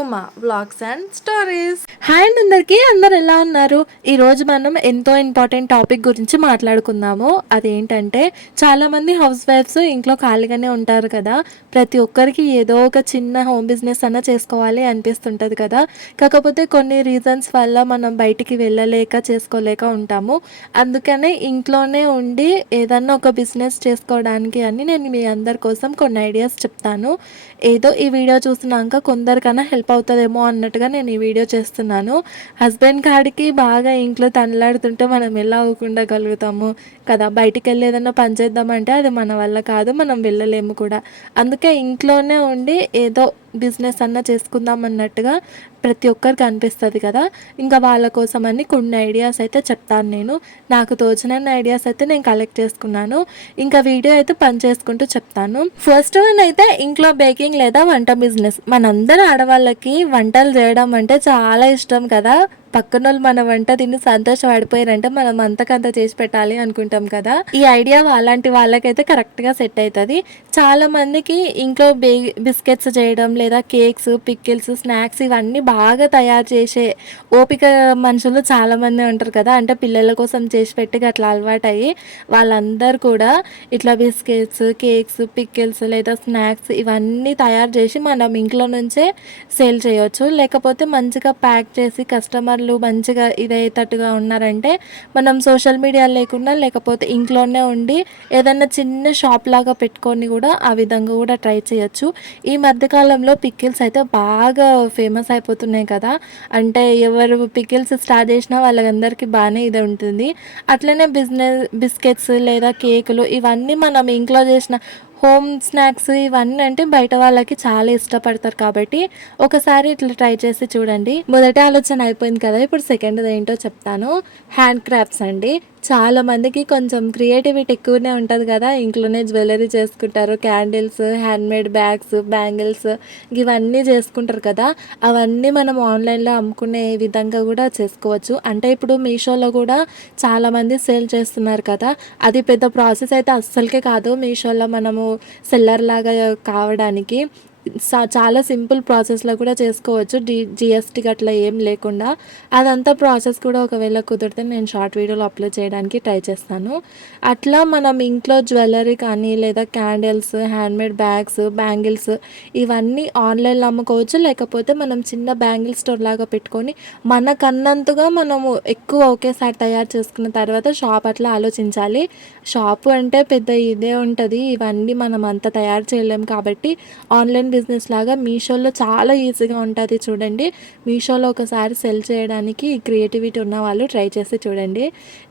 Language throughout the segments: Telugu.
Uma vlogs and stories. Hi అండి, అందరు ఎలా ఉన్నారు? ఈరోజు మనం ఎంతో ఇంపార్టెంట్ టాపిక్ గురించి మాట్లాడుకుందాము. అదేంటంటే, చాలామంది హౌస్ వైఫ్స్ ఇంట్లో ఖాళీగానే ఉంటారు కదా. ప్రతి ఒక్కరికి ఏదో ఒక చిన్న హోమ్ బిజినెస్ అన్న చేసుకోవాలి అనిపిస్తుంటుంది కదా. కాకపోతే కొన్ని రీజన్స్ వల్ల మనం బయటికి వెళ్ళలేక చేసుకోలేక ఉంటాము. అందుకనే ఇంట్లోనే ఉండి ఏదన్నా ఒక బిజినెస్ చేసుకోవడానికి అని నేను మీ అందరి కోసం కొన్ని ఐడియాస్ చెప్తాను. ఏదో ఈ వీడియో చూసినాక కొందరికన్నా హెల్ప్ అవుతుందేమో అన్నట్టుగా నేను ఈ వీడియో చేస్తున్నాను. హస్బెండ్ కాడికి బాగా ఇంట్లో తనలాడుతుంటే మనం ఎలా అవ్వకుండా కలుగుతాము కదా. బయటికి వెళ్ళి ఏదైనా పని చేద్దామంటే అది మన వల్ల కాదు, మనం వెళ్ళలేము కూడా. అందుకే ఇంట్లోనే ఉండి ఏదో బిజినెస్ అన్నా చేసుకుందాం అన్నట్టుగా ప్రతి ఒక్కరికి అనిపిస్తుంది కదా. ఇంకా వాళ్ళ కోసం అని కొన్ని ఐడియాస్ అయితే చెప్తాను. నాకు తోచిన ఐడియాస్ అయితే నేను కలెక్ట్ చేసుకున్నాను. ఇంకా వీడియో అయితే పని చేసుకుంటూ చెప్తాను. ఫస్ట్ వన్ అయితే ఇంట్లో బేకింగ్ లేదా వంట బిజినెస్. మనందరూ ఆడవాళ్ళకి వంటలు చేయడం అంటే చాలా ఇష్టం కదా. పక్కన వాళ్ళు మన వంట తిని సంతోషపడిపోయారంటే మనం అంతకంత చేసి పెట్టాలి అనుకుంటాం కదా. ఈ ఐడియా అలాంటి వాళ్ళకైతే కరెక్ట్గా సెట్ అవుతుంది. చాలా మందికి ఇంట్లో బిస్కెట్స్ చేయడం లేదా కేక్స్, పిక్కిల్స్, స్నాక్స్ ఇవన్నీ బాగా తయారు చేసే ఓపిక మనుషులు చాలామంది ఉంటారు కదా. అంటే పిల్లల కోసం చేసి పెట్టి అట్లా అలవాటు అయ్యి వాళ్ళందరూ కూడా ఇట్లా బిస్కెట్స్, కేక్స్, పిక్కిల్స్ లేదా స్నాక్స్ ఇవన్నీ తయారు చేసి మనం ఇంట్లో నుంచే సేల్ చేయవచ్చు. లేకపోతే మంచిగా ప్యాక్ చేసి కస్టమర్లు మంచిగా ఇదయ్యేటట్టుగా ఉన్నారంటే మనం సోషల్ మీడియా లేకుండా లేకపోతే ఇంట్లోనే ఉండి ఏదైనా చిన్న షాప్ లాగా పెట్టుకొని కూడా ఆ విధంగా కూడా ట్రై చేయొచ్చు. ఈ మధ్యకాలంలో పికిల్స్ అయితే బాగా ఫేమస్ అయిపోతున్నాయి కదా. అంటే ఎవరు పికిల్స్ స్టార్ట్ చేసినా వాళ్ళందరికీ బాగానే ఇది ఉంటుంది. అట్లనే బిస్కెట్స్ లేదా కేకులు ఇవన్నీ మనం ఇంట్లో చేసిన హోమ్ స్నాక్స్ ఇవన్నీ అంటే బయట వాళ్ళకి చాలా ఇష్టపడతారు కాబట్టి ఒకసారి ఇట్లా ట్రై చేసి చూడండి. మొదటి ఆలోచన అయిపోయింది కదా, ఇప్పుడు సెకండ్ ఏంటో చెప్తాను. హ్యాండ్ క్రాఫ్ట్స్ అండి. చాలా మందికి కొంచెం క్రియేటివిటీ ఎక్కువనే ఉంటుంది కదా. ఇంట్లోనే జ్యువెలరీ చేసుకుంటారు, క్యాండిల్స్, హ్యాండ్మేడ్ బ్యాగ్స్, బ్యాంగిల్స్ ఇవన్నీ చేసుకుంటారు కదా. అవన్నీ మనం ఆన్లైన్లో అమ్ముకునే విధంగా కూడా చేసుకోవచ్చు. అంటే ఇప్పుడు మీషోలో కూడా చాలామంది సేల్ చేస్తున్నారు కదా. అది పెద్ద ప్రాసెస్ అయితే అస్సలకే కాదు. మీషోలో మనము సెల్లర్ లాగా కావడానికి చాలా సింపుల్ ప్రాసెస్లో కూడా చేసుకోవచ్చు. జిఎస్టీ అట్లా ఏం లేకుండా. అదంతా ప్రాసెస్ కూడా ఒకవేళ కుదిరితే నేను షార్ట్ వీడియోలో అప్లోడ్ చేయడానికి ట్రై చేస్తాను. అట్లా మనం ఇంట్లో జ్యువెలరీ కానీ లేదా క్యాండిల్స్, హ్యాండ్మేడ్ బ్యాగ్స్, బ్యాంగిల్స్ ఇవన్నీ ఆన్లైన్లో అమ్ముకోవచ్చు. లేకపోతే మనం చిన్న బ్యాంగిల్ స్టోర్ లాగా పెట్టుకొని మనకన్నంతగా మనము ఎక్కువ ఒకేసారి తయారు చేసుకున్న తర్వాత షాప్ అట్లా ఆలోచించాలి. షాపు అంటే పెద్ద ఇదే ఉంటుంది. ఇవన్నీ మనం అంత తయారు చేయలేము కాబట్టి ఆన్లైన్ బిజినెస్ లాగా మీషోలో చాలా ఈజీగా ఉంటుంది. చూడండి, మీషోలో ఒకసారి సెల్ చేయడానికి క్రియేటివిటీ ఉన్న వాళ్ళు ట్రై చేసి చూడండి.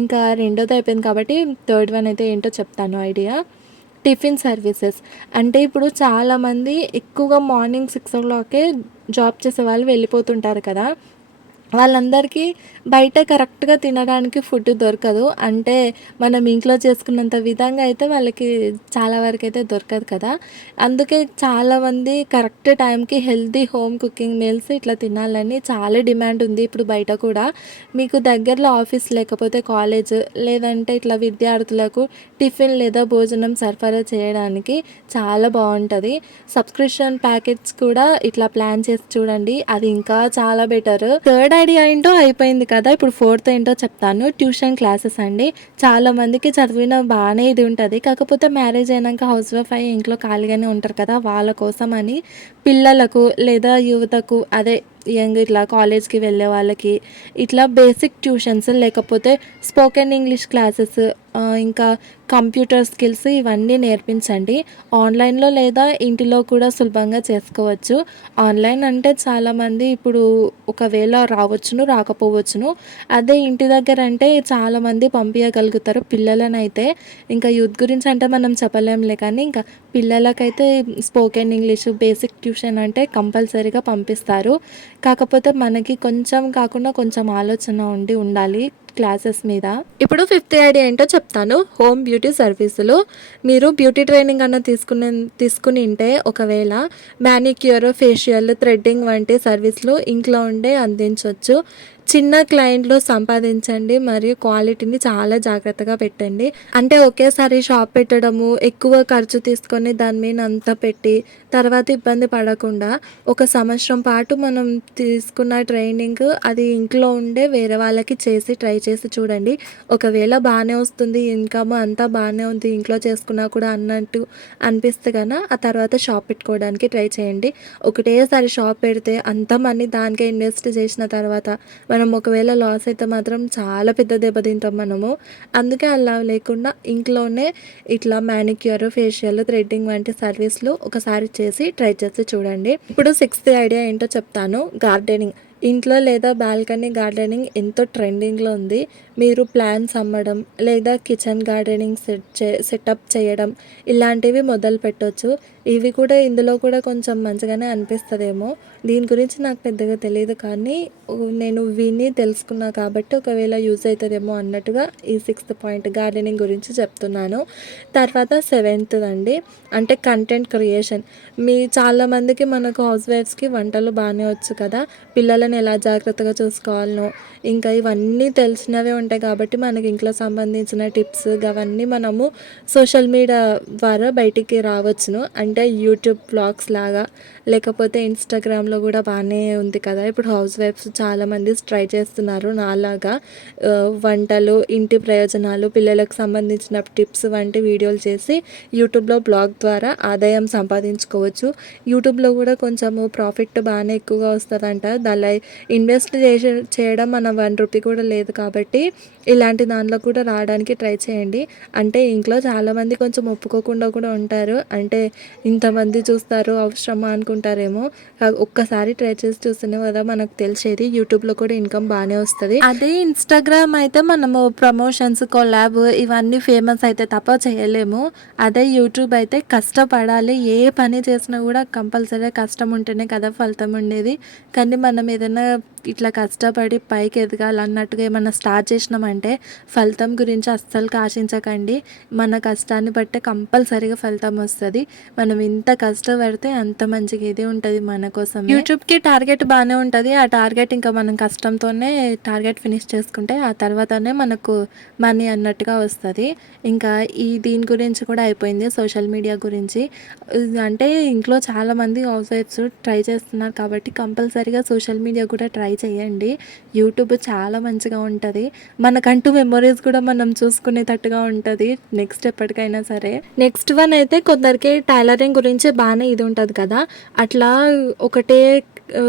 ఇంకా రెండోది అయిపోయింది కాబట్టి థర్డ్ వన్ అయితే ఏంటో చెప్తాను ఐడియా. Tiffin services. అంటే ఇప్పుడు చాలామంది ఎక్కువగా మార్నింగ్ 6 o'clockకే జాబ్ చేసే వాళ్ళు వెళ్ళిపోతుంటారు కదా. వాళ్ళందరికీ బయట కరెక్ట్గా తినడానికి ఫుడ్ దొరకదు. అంటే మనం ఇంట్లో చేసుకున్నంత విధంగా అయితే వాళ్ళకి చాలా వరకు అయితే దొరకదు కదా. అందుకే చాలామంది కరెక్ట్ టైంకి హెల్తీ హోమ్ కుకింగ్ మీల్స్ ఇట్లా తినాలని చాలా డిమాండ్ ఉంది ఇప్పుడు బయట కూడా. మీకు దగ్గరలో ఆఫీస్ లేకపోతే కాలేజ్ లేదంటే ఇట్లా విద్యార్థులకు టిఫిన్ లేదా భోజనం సరఫరా చేయడానికి చాలా బాగుంటుంది. సబ్స్క్రిప్షన్ ప్యాకెట్స్ కూడా ఇట్లా ప్లాన్ చేసి చూడండి, అది ఇంకా చాలా బెటర్. థర్డ్ ఐడియా ఏంటో అయిపోయింది కదా, ఇప్పుడు ఫోర్త్ ఏంటో చెప్తాను. ట్యూషన్ క్లాసెస్ అండి. చాలా మందికి చదివిన బాగానే ఇది ఉంటుంది. కాకపోతే మ్యారేజ్ అయినాక హౌస్ వైఫ్ అయ్యి ఇంట్లో ఖాళీగానే ఉంటారు కదా. వాళ్ళ కోసం అని పిల్లలకు లేదా యువతకు అదే యంగ్ ఇట్లా కాలేజ్కి వెళ్ళే వాళ్ళకి ఇట్లా బేసిక్ ట్యూషన్స్ లేకపోతే స్పోకెన్ ఇంగ్లీష్ క్లాసెస్, ఇంకా కంప్యూటర్ స్కిల్స్ ఇవన్నీ నేర్పించండి. ఆన్లైన్లో లేదా ఇంటిలో కూడా సులభంగా చేసుకోవచ్చు. ఆన్లైన్ అంటే చాలామంది ఇప్పుడు ఒకవేళ రావచ్చును రాకపోవచ్చును. అదే ఇంటి దగ్గర అంటే చాలామంది పంపించగలుగుతారు పిల్లలను అయితే. ఇంకా యూత్ గురించి అంటే మనం చెప్పలేంలే కానీ ఇంకా పిల్లలకైతే స్పోకెన్ ఇంగ్లీష్ బేసిక్ ట్యూషన్ అంటే కంపల్సరీగా పంపిస్తారు. కాకపోతే మనకి కొంచెం కాకుండా కొంచెం ఆలోచన ఉండాలి క్లాసెస్ మీద. ఇప్పుడు ఫిఫ్త్ ఐడియా ఏంటో చెప్తాను. హోమ్ బ్యూటీ సర్వీసులు. మీరు బ్యూటీ ట్రైనింగ్ అన్న తీసుకుని ఉంటే ఒకవేళ మ్యానిక్యూర్, ఫేషియల్, థ్రెడ్డింగ్ వంటి సర్వీసులు ఇంట్లో ఉండే అందించవచ్చు. చిన్న క్లయింట్లు సంపాదించండి మరియు క్వాలిటీని చాలా జాగ్రత్తగా పెట్టండి. అంటే ఒకేసారి షాప్ పెట్టడము, ఎక్కువ ఖర్చు తీసుకొని దాని మీద అంతా పెట్టి తర్వాత ఇబ్బంది పడకుండా ఒక సంవత్సరం పాటు మనం తీసుకున్న ట్రైనింగ్ అది ఇంట్లో ఉండే వేరే వాళ్ళకి చేసి ట్రై చేసి చూడండి. ఒకవేళ బాగానే వస్తుంది, ఇన్కమ్ అంతా బాగానే ఉంది, ఇంట్లో చేసుకున్నా కూడా అన్నట్టు అనిపిస్తే గన ఆ తర్వాత షాప్ పెట్టుకోవడానికి ట్రై చేయండి. ఒకటేసారి షాప్ పెడితే అంత మనీ దానికే ఇన్వెస్ట్ చేసిన తర్వాత మనం ఒకవేళ లాస్ అయితే మాత్రం చాలా పెద్ద దెబ్బ తింటాం మనము. అందుకే అలా లేకుండా ఇంట్లోనే ఇట్లా మ్యానిక్యూర్, ఫేషియల్, థ్రెడ్డింగ్ వంటి సర్వీస్‌లు ఒకసారి చేసి ట్రై చేసి చూడండి. ఇప్పుడు సిక్స్త్ ఐడియా ఏంటో చెప్తాను. గార్డెనింగ్. ఇంట్లో లేదా బాల్కనీ గార్డెనింగ్ ఎంతో ట్రెండింగ్‌లో ఉంది. మీరు ప్లాంట్స్ అమ్మడం లేదా కిచెన్ గార్డెనింగ్ సెటప్ చేయడం ఇలాంటివి మొదలుపెట్టొచ్చు. ఇవి కూడా ఇందులో కూడా కొంచెం మంచిగానే అనిపిస్తదేమో. దీని గురించి నాకు పెద్దగా తెలీదు కానీ నేను విని తెలుసుకున్నా కాబట్టి ఒకవేళ యూజ్ అవుతదేమో అన్నట్టుగా ఈ సిక్స్త్ పాయింట్ గార్డెనింగ్ గురించి చెప్తున్నాను. తర్వాత సెవెంత్‌దండి అంటే కంటెంట్ క్రియేషన్. చాలామందికి మనకు హౌస్ వైఫ్స్‌కి వంటలు బాగానే వచ్చు కదా! పిల్లలని ఎలా జాగ్రత్తగా చూసుకోవాలనో ఇంకా ఇవన్నీ తెలిసినవే ఉంటాయి కాబట్టి మనకి ఇంట్లో సంబంధించిన టిప్స్ అవన్నీ మనము సోషల్ మీడియా ద్వారా బయటికి రావచ్చును. అంటే యూట్యూబ్ వ్లాగ్స్ లాగా లేకపోతే ఇన్స్టాగ్రామ్‌లో కూడా బాగానే ఉంది కదా! ఇప్పుడు హౌస్ వైఫ్స్ చాలామంది ట్రై చేస్తున్నారు నాలాగా. వంటలు, ఇంటి ప్రయోజనాలు, పిల్లలకు సంబంధించిన టిప్స్ వంటి వీడియోలు చేసి యూట్యూబ్‌లో బ్లాగ్ ద్వారా ఆదాయం సంపాదించుకోవచ్చు. యూట్యూబ్‌లో కూడా కొంచెము ప్రాఫిట్ బాగానే ఎక్కువగా వస్తదంట. దానిలో ఇన్వెస్ట్ చేయడం మన ₹1 కూడా లేదు కాబట్టి ఇలాంటి దాంట్లో కూడా రావడానికి ట్రై చేయండి. అంటే ఇంట్లో చాలామంది కొంచెం ఒప్పుకోకుండా కూడా ఉంటారు. అంటే ఇంతమంది చూస్తారు అవసరమా అనుకుంటారేమో. ఒక్కసారి ట్రై చేసి చూస్తేనే కదా మనకు తెలిసేది. యూట్యూబ్‌లో కూడా ఇన్కమ్ బాగానే వస్తది. అదే ఇన్‌స్టాగ్రామ్ అయితే మనము ప్రమోషన్స్, కొలాబ్ ఇవన్నీ ఫేమస్ అయితే తప్ప చేయలేము. అదే యూట్యూబ్ అయితే కష్టపడాలి. ఏ పని చేసినా కూడా కంపల్సరీగా కష్టం ఉంటేనే కదా ఫలితం ఉండేది. కానీ మనం ఏదైనా ఇట్లా కష్టపడి పైకి ఎదగాలన్నట్టుగా ఏమన్నా స్టార్ట్ చేసినామంటే ఫలితం గురించి అస్సలు ఆశించకండి. మన కష్టాన్ని బట్టే కంపల్సరీగా ఫలితం వస్తది. మనం ఎంత కష్టపడితే అంత మంచిగా ఇది ఉంటుంది మన కోసం. యూట్యూబ్‌కి టార్గెట్ బాగానే ఉంటుంది. ఆ టార్గెట్ ఇంకా మనం కష్టంతోనే టార్గెట్ ఫినిష్ చేసుకుంటే ఆ తర్వాతనే మనకు మనీ అన్నట్టుగా వస్తది. ఇంకా దీని గురించి కూడా అయిపోయింది సోషల్ మీడియా గురించి. అంటే ఇంట్లో చాలామంది హౌస్ వైఫ్స్ ట్రై చేస్తున్నారు కాబట్టి కంపల్సరీగా సోషల్ మీడియా కూడా ట్రై చేయండి. యూట్యూబ్ చాలా మంచిగా ఉంటది. మనకంటూ మెమోరీస్ కూడా మనం చూసుకునేటట్టుగా ఉంటది నెక్స్ట్ ఎప్పటికైనా సరే. నెక్స్ట్ వన్ అయితే కొందరికి టైలరింగ్ గురించి బాగానే ఇది ఉంటుంది కదా! అట్లా ఒకటే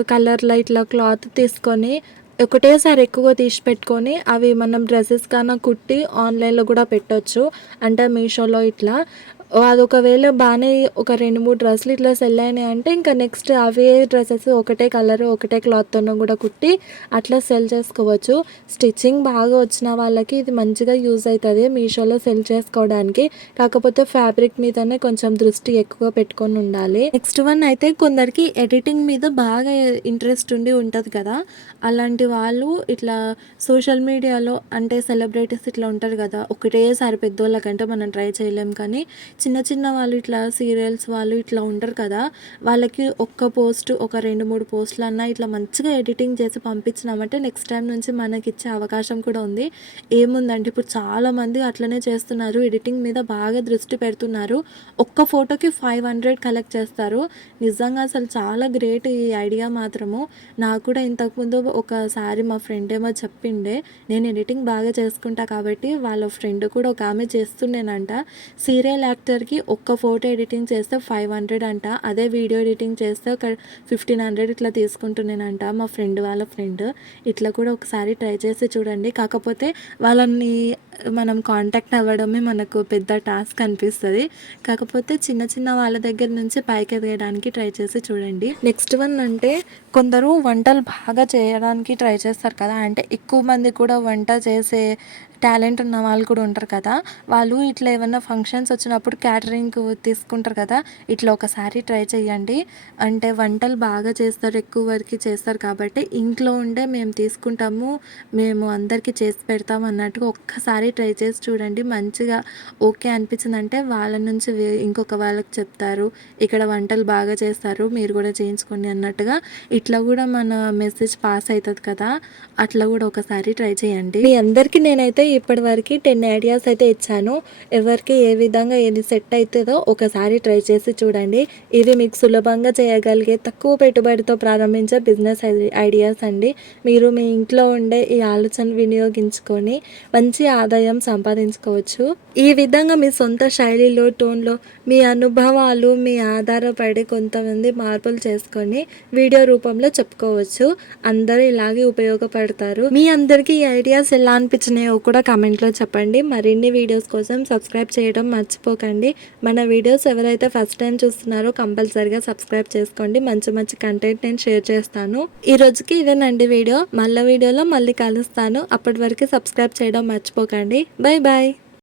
కలర్‌లో ఇట్లా క్లాత్ తీసుకొని ఒకటేసారి ఎక్కువ తీసి పెట్టుకొని అవి మనం డ్రెసెస్ కన్నా కుట్టి ఆన్‌లైన్‌లో కూడా పెట్టొచ్చు. అంటే మీషోలో ఇట్లా అదొకవేళ బాగానే ఒక 2, 3 డ్రెస్సులు ఇట్లా సెల్ అయినాయి అంటే ఇంకా నెక్స్ట్ అవే డ్రెసెస్ ఒకటే కలర్, ఒకటే క్లాత్తోను కూడా కుట్టి అట్లా సెల్ చేసుకోవచ్చు. స్టిచ్చింగ్ బాగా వచ్చిన వాళ్ళకి ఇది మంచిగా యూజ్ అవుతుంది మీషోలో సెల్ చేసుకోవడానికి. కాకపోతే ఫ్యాబ్రిక్ మీదనే కొంచెం దృష్టి ఎక్కువ పెట్టుకొని ఉండాలి. నెక్స్ట్ వన్ అయితే కొందరికి ఎడిటింగ్ మీద బాగా ఇంట్రెస్ట్ ఉంటుంది కదా! అలాంటి వాళ్ళు ఇట్లా సోషల్ మీడియాలో అంటే సెలబ్రిటీస్ ఇట్లా ఉంటారు కదా! ఒకటేసారి పెద్దోళ్ళకంటే మనం ట్రై చేయలేం కానీ చిన్న చిన్న వాళ్ళు ఇట్లా సీరియల్స్ వాళ్ళు ఇట్లా ఉంటారు కదా! వాళ్ళకి ఒక్క పోస్ట్ ఒక 2, 3 పోస్టులన్నా ఇట్లా మంచిగా ఎడిటింగ్ చేసి పంపించినామంటే నెక్స్ట్ టైం నుంచి మనకిచ్చే అవకాశం కూడా ఉంది. ఏముందంటే ఇప్పుడు చాలామంది అట్లనే చేస్తున్నారు. ఎడిటింగ్ మీద బాగా దృష్టి పెడుతున్నారు. ఒక్క ఫోటోకి 500 కలెక్ట్ చేస్తారు. నిజంగా అసలు చాలా గ్రేట్ ఈ ఐడియా మాత్రము. నాకు కూడా ఇంతకుముందు ఒకసారి మా ఫ్రెండ్ ఏమో చెప్పిండే. నేను ఎడిటింగ్ బాగా చేసుకుంటా కాబట్టి వాళ్ళ ఫ్రెండ్ కూడా ఒక ఆమె చేస్తుండేనంట. సీరియల్ యాక్టర్‌కి ఒక్క ఫోటో ఎడిటింగ్ చేస్తే 500 అంట. అదే వీడియో ఎడిటింగ్ చేస్తే ఒక 1500 ఇట్లా తీసుకుంటున్నానంట మా ఫ్రెండ్ వాళ్ళ ఫ్రెండ్. ఇట్లా కూడా ఒకసారి ట్రై చేసి చూడండి. కాకపోతే వాళ్ళని మనం కాంటాక్ట్ అవ్వడమే మనకు పెద్ద టాస్క్ అనిపిస్తది. కాకపోతే చిన్న చిన్న వాళ్ళ దగ్గర నుంచి పైకి ఎదగడానికి ట్రై చేసి చూడండి. నెక్స్ట్ వన్ అంటే కొందరు వంటలు బాగా చేయడానికి ట్రై చేస్తారు కదా! అంటే ఎక్కువ మంది కూడా వంట చేసే టాలెంట్ ఉన్న వాళ్ళు కూడా ఉంటారు కదా! వాళ్ళు ఇట్లా ఏమన్నా ఫంక్షన్స్ వచ్చినప్పుడు క్యాటరింగ్ తీసుకుంటారు కదా! ఇట్లా ఒకసారి ట్రై చేయండి. అంటే వంటలు బాగా చేస్తారు, ఎక్కువ వరకు చేస్తారు కాబట్టి ఇంట్లో ఉండే మేము తీసుకుంటాము, మేము అందరికీ చేసి పెడతాము అన్నట్టుగా ఒక్కసారి ఒకసారి ట్రై చేసి చూడండి. మంచిగా ఓకే అనిపించిందంటే వాళ్ళ నుంచి ఇంకొక వాళ్ళకి చెప్తారు, ఇక్కడ వంటలు బాగా చేస్తారు మీరు కూడా చేయించుకోండి అన్నట్టుగా. ఇట్లా కూడా మన మెసేజ్ పాస్ అవుతుంది కదా, అట్లా కూడా ఒకసారి ట్రై చేయండి. మీ అందరికీ నేనైతే ఇప్పటివరకు 10 ఐడియాస్ అయితే ఇచ్చాను. ఎవరికి ఏ విధంగా ఏది సెట్ అవుతుందో ఒకసారి ట్రై చేసి చూడండి. ఇవి మీకు సులభంగా చేయగలిగే తక్కువ పెట్టుబడితో ప్రారంభించే బిజినెస్ ఐడియాస్ అండి. మీరు మీ ఇంట్లో ఉండే ఈ ఆలోచన వినియోగించుకొని మంచి ఆదాయం సంపాదించుకోవచ్చు. ఈ విధంగా మీ సొంత శైలిలో, టోన్లో మీ అనుభవాలు మీ ఆధారపడి కొంతమంది మార్పులు చేసుకొని వీడియో రూపంలో చెప్పుకోవచ్చు. అందరూ ఇలాగే ఉపయోగపడతారు. మీ అందరికీ ఈ ఐడియాస్ ఎలా అనిపించినాయో కూడా కామెంట్లో చెప్పండి. మరిన్ని వీడియోస్ కోసం సబ్స్క్రైబ్ చేయడం మర్చిపోకండి. మన వీడియోస్ ఎవరైతే ఫస్ట్ టైం చూస్తున్నారో కంపల్సరిగా సబ్స్క్రైబ్ చేసుకోండి. మంచి మంచి కంటెంట్ నేను షేర్ చేస్తాను. ఈ రోజుకి ఇదేనండి వీడియో. మళ్ళీ వీడియోలో మళ్ళీ కలుస్తాను. అప్పటి వరకు సబ్స్క్రైబ్ చేయడం మర్చిపోకండి. Bye bye.